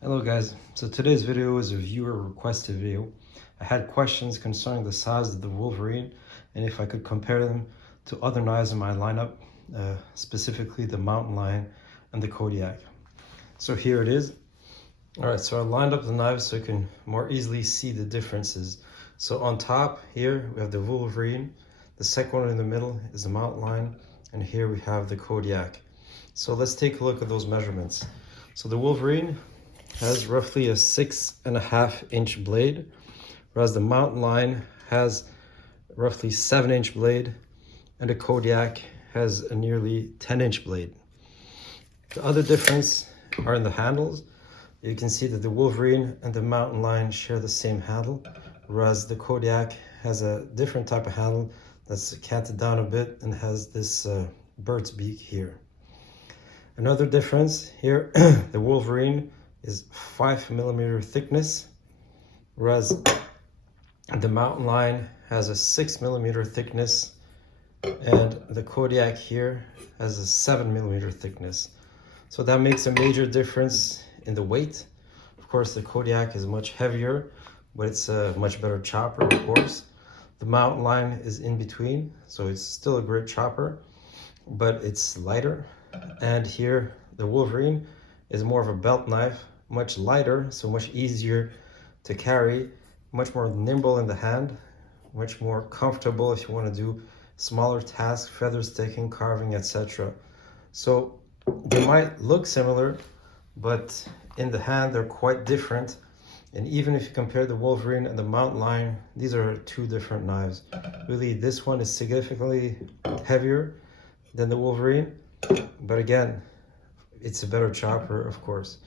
Hello guys, so today's video is a viewer requested video. I had questions concerning the size of the Wolverine and if I could compare them to other knives in my lineup, specifically the Mountain Lion and the Kodiak. So here it is. Alright, so I lined up the knives so you can more easily see the differences. So on top here we have the Wolverine, the second one in the middle is the Mountain Lion, and here we have the Kodiak. So let's take a look at those measurements. So the Wolverine has roughly a 6.5-inch blade, whereas the Mountain Lion has roughly 7-inch blade, and the Kodiak has a nearly 10-inch blade. The other difference are in the handles. You can see that the Wolverine and the Mountain Lion share the same handle, whereas the Kodiak has a different type of handle that's canted down a bit and has this bird's beak here. Another difference here, the Wolverine is 5mm thickness, whereas the Mountain Lion has a 6mm thickness, and the Kodiak here has a 7mm thickness. So that makes a major difference in the weight. Of course, the Kodiak is much heavier, but it's a much better chopper, of course. The Mountain Lion is in between, so it's still a great chopper, but it's lighter. And here, the Wolverine is more of a belt knife, much lighter, so much easier to carry, much more nimble in the hand, much more comfortable if you want to do smaller tasks, feather sticking, carving, etc. So they might look similar, but in the hand they're quite different. And even if you compare the Wolverine and the Mountain Lion, these are two different knives. Really, this one is significantly heavier than the Wolverine, but again, it's a better chopper, of course.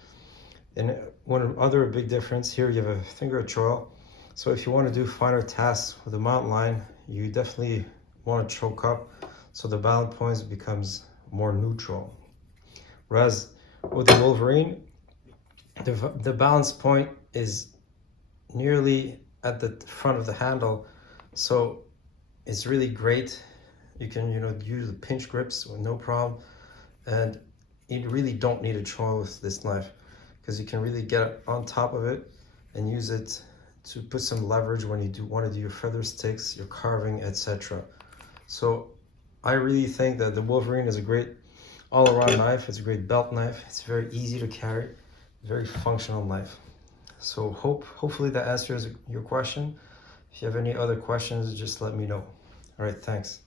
And one other big difference here, you have a finger choil. So if you want to do finer tasks with the Mountain Lion, you definitely want to choke up so the balance points becomes more neutral. Whereas with the Wolverine, the balance point is nearly at the front of the handle, so it's really great. You can use the pinch grips with no problem, and you really don't need a choil with this knife because you can really get on top of it and use it to put some leverage when you want to do your feather sticks, your carving, etc. So I really think that the Wolverine is a great all-around knife. It's a great belt knife. It's very easy to carry, very functional knife. So hopefully that answers your question. If you have any other questions, just let me know. All right, thanks.